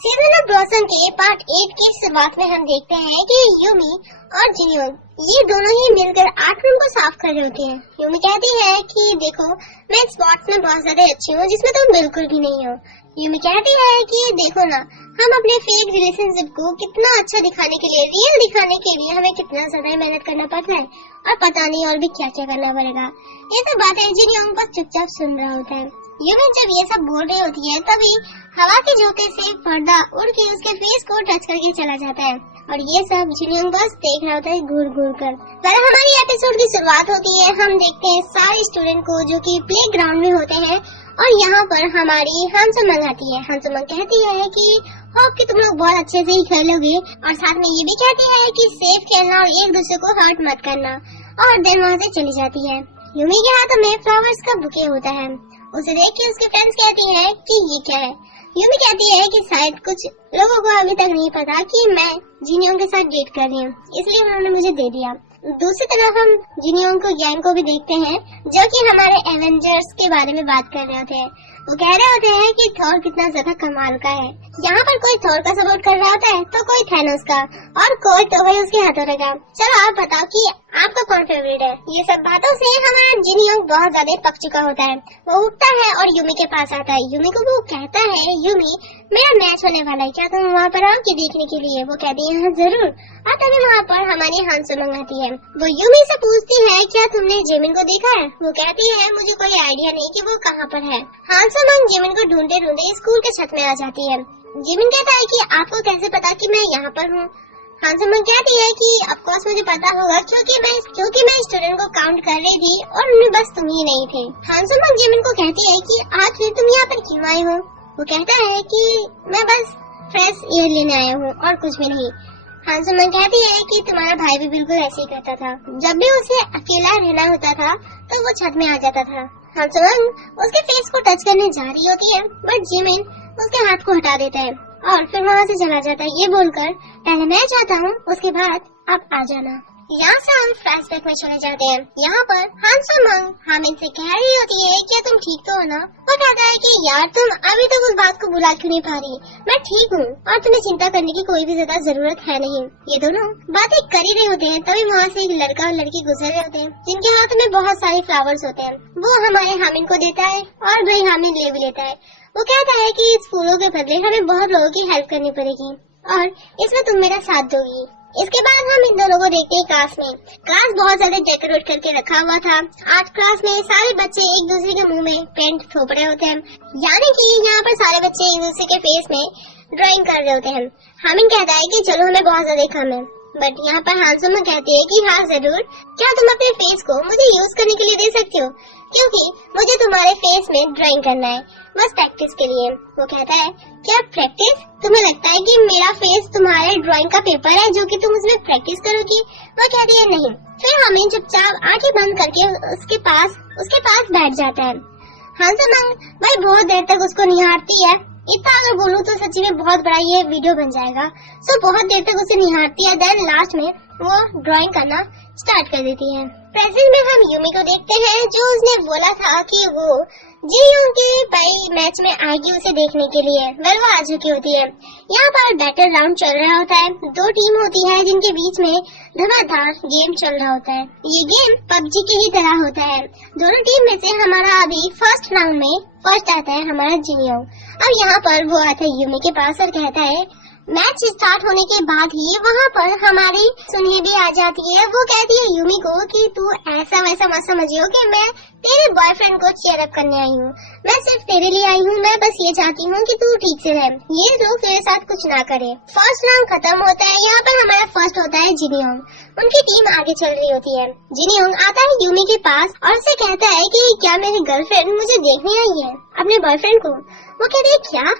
Season of blossom के part 8 की शुरुआत में हम देखते हैं कि यूमी और जिनयोंग ये दोनों ही मिलकर आर्ट रूम को साफ कर रहे होते हैं। यूमी कहती है कि देखो मैं स्पोर्ट्स में बहुत ज्यादा अच्छी हूँ जिसमें तुम बिल्कुल भी नहीं हो। यूमी कहती है कि देखो ना हम अपने फेक रिलेशनशिप को कितना अच्छा दिखाने के लिए, रियल दिखाने के लिए हमें कितना ज्यादा मेहनत करना पड़ता है और पता नहीं और भी क्या क्या करना पड़ेगा। ये सब बातें जिनयोंग बस चुपचाप सुन रहा होता है। यूमी जब ये सब बोल रही होती है तभी हवा के झोंके से पर्दा उड़ के उसके फेस को टच करके चला जाता है और ये सब जिनयोंग बस देख रहा होता है घूर घूर कर। पहले हमारी एपिसोड की शुरुआत होती है, हम देखते हैं सारे स्टूडेंट को जो कि प्ले ग्राउंड में होते हैं और यहाँ पर हमारी हानसुमंग आती है। हानसुमंग कहती है कि होप कि तुम लोग बहुत अच्छे से ही खेलोगे और साथ में ये भी कहती है कि सेफ खेलना और एक दूसरे को हर्ट मत करना, और देन वहाँ से चली जाती है। यूमी के हाथों में फ्लावर्स का बुके होता है। उसे देख के उसके फ्रेंड्स कहती हैं कि ये क्या है। यूमी कहती है कि शायद कुछ लोगों को अभी तक नहीं पता कि मैं जिनयोंग के साथ डेट कर रही हूँ, इसलिए उन्होंने मुझे दे दिया। दूसरी तरफ हम जिनयोंग को गैंग को भी देखते हैं जो कि हमारे एवेंजर्स के बारे में बात कर रहे होते हैं। वो कह रहे होते हैं कि थॉर कितना ज्यादा कमाल का है। यहाँ पर कोई थॉर का सपोर्ट कर रहा होता है तो कोई थैनोस का और कोई तो भाई उसके हाथों का। चलो आप बताओ कि आपका कौन फेवरेट है। ये सब बातों से हमारा जिनयोंग बहुत ज्यादा पक चुका होता है। वो उठता है और यूमी के पास आता है। यूमी को वो कहता है यूमी मेरा मैच होने वाला है, क्या तुम वहाँ पर आओ कि देखने के लिए। वो कहती है हाँ जरूर। और तभी वहाँ पर हमारी हानसुमंग आती है। वो यूमी से पूछती है क्या तुमने जिमिन को देखा है। वो कहती है मुझे कोई आइडिया नहीं कि वो कहाँ पर है। हानसुमंग जिमिन को ढूंढते ढूंढते स्कूल के छत में आ जाती है। जिमिन कहता है कि आपको कैसे पता कि मैं यहाँ पर हूँ। हानसुमंग कहती है कि ऑफ कोर्स मुझे पता होगा क्योंकि मैं स्टूडेंट को काउंट कर रही थी और उनमें बस तुम ही नहीं थे। हानसुमंग जिमिन को कहती है कि आखिर तुम यहाँ पर क्यों आए हो। वो कहता है कि मैं बस फ्रेश एयर लेने आया हूँ और कुछ भी नहीं। हानसुमंग कहती है कि तुम्हारा भाई भी बिल्कुल ऐसे ही करता था, जब भी उसे अकेला रहना होता था तो वो छत में आ जाता था। हानसुमंग उसके फेस को टच करने जा रही होती है बट जिमिन उसके हाथ को हटा देता है और फिर वहाँ से चला जाता है ये बोलकर पहले मैं जाता हूँ उसके बाद आप आ जाना। यहाँ से हम फ्लैशबैक में चले जाते हैं। यहाँ पर हानसुमंग हामिन से कह रही होती है क्या तुम ठीक तो हो ना। वो कहता है कि यार तुम अभी तक उस बात को भुला क्यों नहीं पा रही, मैं ठीक हूँ और तुम्हें चिंता करने की कोई भी ज्यादा जरूरत है नहीं। ये दोनों बातें कर ही रहे होते हैं तभी वहाँ से एक लड़का और लड़की गुजर रहे होते हैं जिनके हाथ में बहुत सारे फ्लावर्स होते हैं। वो हमारे हामिन को देता है और भाई हामिन ले भी लेता है। वो कहता है कि इस फूलों के बदले हमें बहुत लोगों की हेल्प करनी पड़ेगी और इसमें तुम मेरा साथ दोगी। इसके बाद हम इन दोनों को देखते हैं क्लास में। क्लास बहुत ज्यादा डेकोरेट करके रखा हुआ था। आर्ट क्लास में सारे बच्चे एक दूसरे के मुंह में पेंट थोप रहे होते हैं, यानी कि यहाँ पर सारे बच्चे एक दूसरे के फेस में ड्राइंग कर रहे होते हैं। हामिन कहता है कि चलो हमें बहुत ज्यादा काम है, बट यहाँ पर हानसुमंग कहती है कि हाँ जरूर, क्या तुम अपने फेस को मुझे यूज करने के लिए दे सकते हो क्योंकि मुझे तुम्हारे फेस में ड्राइंग करना है बस प्रैक्टिस के लिए। वो कहता है क्या प्रैक्टिस, तुम्हें लगता है कि मेरा फेस तुम्हारे ड्राइंग का पेपर है जो कि तुम उसमें प्रैक्टिस करोगी। वो कहती है नहीं। फिर हमें चुपचाप आंखें बंद करके उसके पास बैठ जाता है। हानसुमंग भाई बहुत देर तक उसको निहारती है। इतना अगर बोलूँ तो सच्ची में बहुत बड़ा ये वीडियो बन जाएगा। सो बहुत देर तक उसे निहारती है, देन लास्ट में वो ड्राइंग करना स्टार्ट कर देती है। प्रेजेंट में हम यूमी को देखते हैं जो उसने बोला था कि वो जिनयोंग के भाई मैच में आएगी उसे देखने के लिए। वो आ चुकी होती है। यहाँ पर बैटल राउंड चल रहा होता है। दो टीम होती है जिनके बीच में धमाधार गेम चल रहा होता है। ये गेम पबजी की ही तरह होता है। दोनों टीम में से हमारा अभी फर्स्ट राउंड में फर्स्ट आता है हमारा जिनयोंग। अब यहाँ पर वो आता है यूमी के पास और कहता है मैच स्टार्ट होने के बाद ही वहाँ पर हमारी सुनिए भी आ जाती है। वो कहती है यूमी को कि तू ऐसा वैसा मत समझियो कि मैं तेरे बॉयफ्रेंड को चीयर अप करने आई हूँ, मैं सिर्फ तेरे लिए आई हूँ, मैं बस ये चाहती हूँ कि तू ठीक से रहे, ये लोग तेरे साथ कुछ ना करे। फर्स्ट राउंड खत्म होता है। यहाँ पर हमारा फर्स्ट होता है जिनयोंग, उनकी टीम आगे चल रही होती है। जिनयोंग आता है यूमी के पास और उसे कहता है कि क्या मेरी गर्लफ्रेंड मुझे देखने आई है अपने बॉयफ्रेंड को। वो कहते है क्या।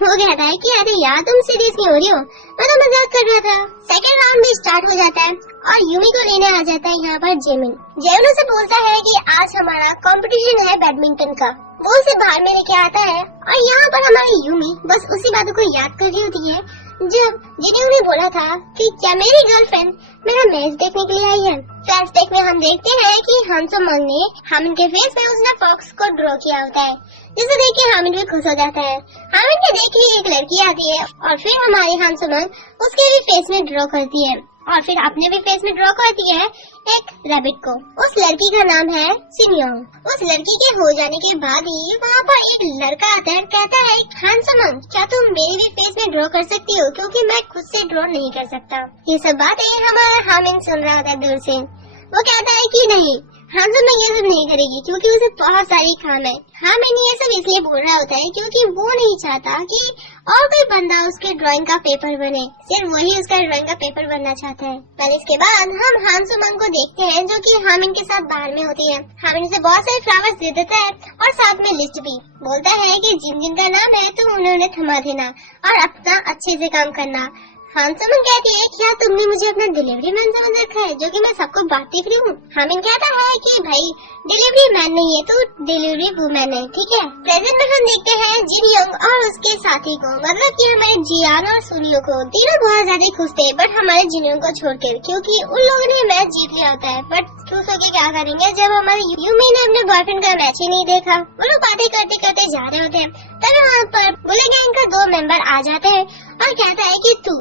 वो कहता है कि अरे यार तुम सीरियस नहीं हो रही हो, मैं तो मजाक कर रहा था। सेकंड राउंड भी स्टार्ट हो जाता है और यूमी को लेने आ जाता है यहाँ पर जेमिन। जेमिन उसे बोलता है कि आज हमारा कंपटीशन है बैडमिंटन का। वो उसे बाहर में लेके आता है और यहाँ पर हमारी यूमी बस उसी बातों को याद कर रही होती है जब जिन्होंने उन्हें बोला था कि क्या मेरी गर्लफ्रेंड मेरा मैच देखने के लिए आई है। फ्लैशबैक में हम देखते हैं कि हामिन ने हामिन के फेस में उसने फॉक्स को ड्रॉ किया होता है, जिसे देख के हामिन भी खुश हो जाता है। हामिन के देख के एक लड़की आती है और फिर हमारी हामिन उसके भी फेस में ड्रॉ करती है और फिर अपने भी फेस में ड्रॉ करती है एक रैबिट को। उस लड़की का नाम है सिनयोंग। उस लड़की के हो जाने के बाद ही वहाँ पर एक लड़का आता है, कहता है हामिन क्या तुम मेरे भी फेस में ड्रॉ कर सकती हो, क्योंकि मैं खुद से ड्रॉ नहीं कर सकता। ये सब बातें हमारा हामिन सुन रहा होता है दूर से। वो कहता है कि नहीं, हामिन ये सब नहीं करेगी क्योंकि उसे बहुत सारी काम है। हामिन ये सब इसलिए बोल रहा होता है क्योंकि वो नहीं चाहता कि और कोई बंदा उसके ड्राइंग का पेपर बने, सिर्फ वही उसका ड्राइंग का पेपर बनना चाहता है। पर इसके बाद हम हामिन को देखते हैं जो कि हामिन के साथ बाहर में होती है। हामिन उसे बहुत सारे फ्लावर्स दे देता है और साथ में लिस्ट भी बोलता है कि जिन जिन का नाम है तुम उन्हें थमा देना और अपना अच्छे से काम करना। हामिन कहती है क्या तुमने मुझे अपना डिलीवरी मैन समझ रखा है जो कि मैं सबको बांटती फिरी हूँ। हामिन कहता है कि भाई डिलीवरी मैन नहीं है तो डिलीवरी वुमेन है, ठीक है। प्रेजेंट में हम देखते हैं जिनयोंग और उसके साथी को, मतलब कि हमारे जियान और सुनियो को। तीनों बहुत ज्यादा खुश थे बट हमारे जिनयोंग को छोड़कर, क्योंकि उन लोगों ने मैच जीत लिया होता है। बट खुश होके क्या करेंगे जब हमारी यूमी ने अपने बॉयफ्रेंड का मैच ही नहीं देखा। वो लोग बातें करते करते जा रहे होते हैं, तभी वहाँ पर बुले गैंग का 2 मेंबर आ जाते हैं और कहता है कि तू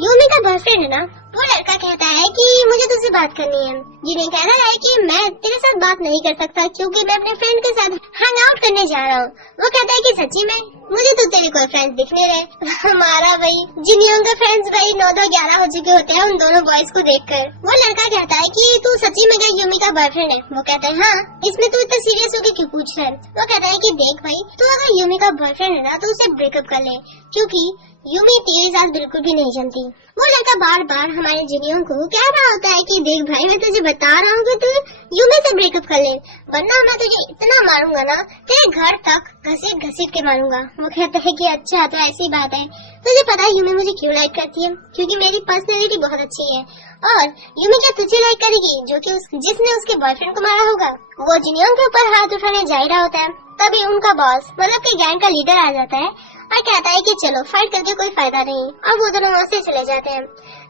यूमी का बॉयफ्रेंड है ना। वो लड़का कहता है कि मुझे तुझसे बात करनी है। जिन्हें कहता है कि मैं तेरे साथ बात नहीं कर सकता क्योंकि मैं अपने फ्रेंड के साथ हैंग आउट करने जा रहा हूँ। वो कहता है कि सच्ची में मुझे तो तेरे कोई फ्रेंड्स दिख नहीं रहे। हमारा भाई जिनियों का फ्रेंड्स भाई 9-10-11 हो चुके होते हैं उन दोनों बॉयज को देखकर। वो लड़का कहता है कि तू सच्ची में क्या यूमी का बॉयफ्रेंड है। वो कहता है हाँ, इसमें तू इतना सीरियस होकर क्यों पूछ रहा है। वो कहता है कि देख भाई, तू अगर यूमी का बॉयफ्रेंड है ना तो उसे ब्रेकअप कर ले, क्योंकि यूमी तेरे साथ बिल्कुल भी नहीं जमती। वो लड़का बार बार हमारे जिनियों को कह रहा होता है कि देख भाई, मैं तुझे बता रहा हूँ कि तू यूमी से ब्रेकअप कर ले, वरना मैं तुझे इतना मारूंगा ना, तेरे घर तक घसीट घसीट के मारूंगा। वो कहता है कि अच्छा तो ऐसी बात है। तुझे पता है यूमी मुझे क्यों लाइक करती है? क्योंकि मेरी पर्सनैलिटी बहुत अच्छी है। और यूमी क्या तुझे लाइक करेगी जो कि जिसने उसके बॉयफ्रेंड को मारा होगा? वो जिनियों के ऊपर हाथ उठाने जा रहा होता है, तभी उनका बॉस मतलब कि गैंग का लीडर आ जाता है और कहता है कि चलो फाइट करके कोई फायदा नहीं, और वो दोनों वहाँ से चले जाते हैं।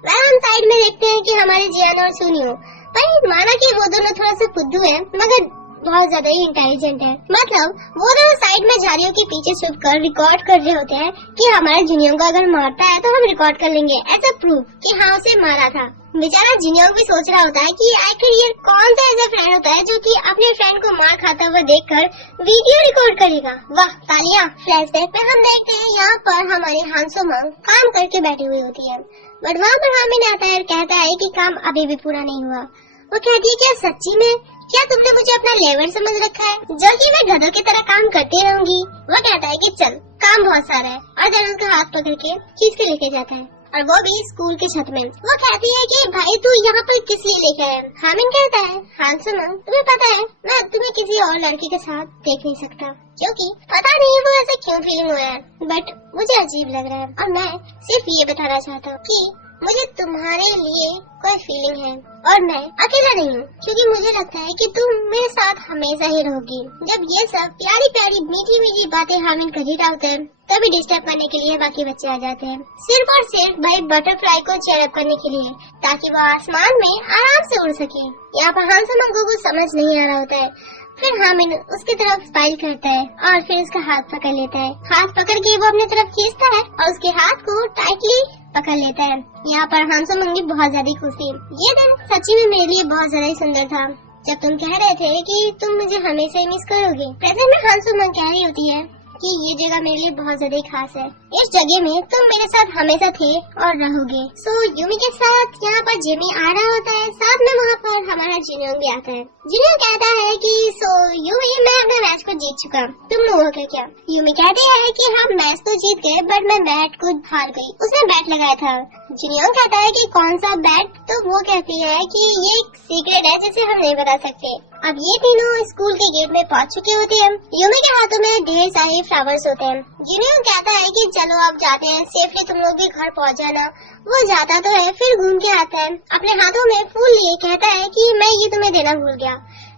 वह हम साइड में देखते हैं कि हमारे जियान और सुनियो, भाई माना कि वो दोनों थोड़ा सा फुद्दू है मगर बहुत ज्यादा ही इंटेलिजेंट है। मतलब वो दोनों साइड में झाड़ियों के पीछे छुप कर रिकॉर्ड कर रहे होते हैं कि हमारे जिनियों को अगर मारता है तो हम रिकॉर्ड कर लेंगे ऐसा प्रूफ कि हाँ उसे मारा था। बेचारा जिनियों भी सोच रहा होता है कि आखिर ये कौन सा ऐसा फ्रेंड होता है जो कि अपने फ्रेंड को मार खाता हुआ देखकर वीडियो रिकॉर्ड करेगा। वाह तालियां। फ्लैशबैक में हम देखते हैं यहाँ पर हमारी हांसोमा काम करके बैठी हुई होती है, बट वहाँ पर हामिन आता है और कहता है कि काम अभी भी पूरा नहीं हुआ। वो कहती है क्या सच्ची में क्या तुमने मुझे अपना लेबर समझ रखा है जो कि मैं गधों की तरह काम करती रहूंगी? वो कहता है कि चल काम बहुत सारा है, और जब उसका हाथ पकड़ के खींच के लेके जाता है, और वो भी स्कूल के छत में। वो कहती है कि भाई तू यहाँ पर किस लिए लेके आया? हामिन कहता है हांसोमा तुम्हें पता है मैं तुम्हें किसी और लड़की के साथ देख नहीं सकता, क्योंकि पता नहीं वो ऐसे क्यों फीलिंग हुआ है, बट मुझे अजीब लग रहा है और मैं सिर्फ ये बताना चाहता हूँ कि मुझे तुम्हारे लिए कोई फीलिंग है और मैं अकेला नहीं हूँ, क्योंकि मुझे लगता है कि तुम मेरे साथ हमेशा ही रहोगी। जब ये सब प्यारी प्यारी मीठी मीठी बातें हामिन कर ही रहा होता है, तभी डिस्टर्ब करने के लिए बाकी बच्चे आ जाते हैं, सिर्फ और सिर्फ भाई बटरफ्लाई को चेयर अप करने के लिए, ताकि वो आसमान में आराम से उड़ सके। यहाँ पर हांसोमा को कुछ समझ नहीं आ रहा होता है। फिर हामिन उसकी तरफ स्माइल करता है और फिर उसका हाथ पकड़ लेता है। हाथ पकड़ के वो अपनी तरफ खींचता है और उसके हाथ को टाइटली पकड़ लेता है। यहाँ पर हांसोमा भी बहुत ज्यादा खुश थी। ये दिन सच्ची में मेरे लिए बहुत ज्यादा सुंदर था, जब तुम कह रहे थे कि तुम मुझे हमेशा ही मिस करोगे। प्रेजेंट में हांसोमा कह रही होती है कि ये जगह मेरे लिए बहुत ज्यादा खास है, इस जगह में तुम मेरे साथ हमेशा थे और रहोगे। सो यूमी के साथ यहाँ पर जिमी आ रहा होता है, साथ में वहाँ पर हमारा जिनियों भी आता है। जिनियों कहता है कि सो यूमी मैं अपने मैच को जीत चुका, तुम लोगों का क्या? यूमी कहती है कि हम मैच तो जीत गए बट मैं बैट को हार गई, उसने बैट लगाया था। जिनियों कहता है कि कौन सा बैट? तो वो कहती है कि ये एक सीक्रेट है जिसे हम नहीं बता सकते। अब ये तीनों स्कूल के गेट में पहुंच चुके होते हैं। यूमी के हाथों में ढेर सारे फ्लावर्स होते हैं। जिनियों कहता है कि चलो अब जाते हैं, सेफली तुम लोग भी घर पहुंच जाना। वो जाता तो है, फिर घूम के आता है अपने हाथों में फूल लिए, कहता है कि मैं ये तुम्हें देना भूल गया।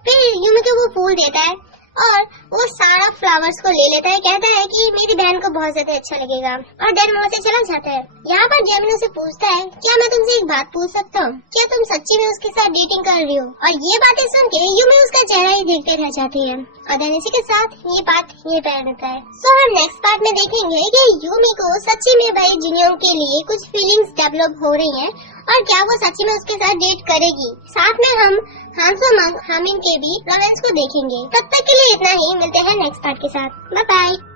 फिर यूमी को वो फूल देता है और वो सारा फ्लावर्स को ले लेता है, कहता है कि मेरी बहन को बहुत ज्यादा अच्छा लगेगा, और देन वहाँ से चला जाता है। यहाँ पर जेमिनी उसे पूछता है, क्या मैं तुमसे एक बात पूछ सकता हूँ, क्या तुम सच्ची में उसके साथ डेटिंग कर रही हो? और ये बातें सुन के यूमी उसका चेहरा ही देखते रह जाती है, और देन इसी के साथ ये बात ये पैर देता है। सो हम नेक्स्ट पार्ट में देखेंगे कि यूमी को सच्ची में भाई जिनयोंग के लिए कुछ फीलिंग्स डेवलप हो रही हैं, और क्या वो सच्ची में उसके साथ डेट करेगी। साथ में हम हांसो मंग हामिन के भी रोमांस को देखेंगे। तब तक के लिए इतना ही, मिलते हैं नेक्स्ट पार्ट के साथ। Bye bye.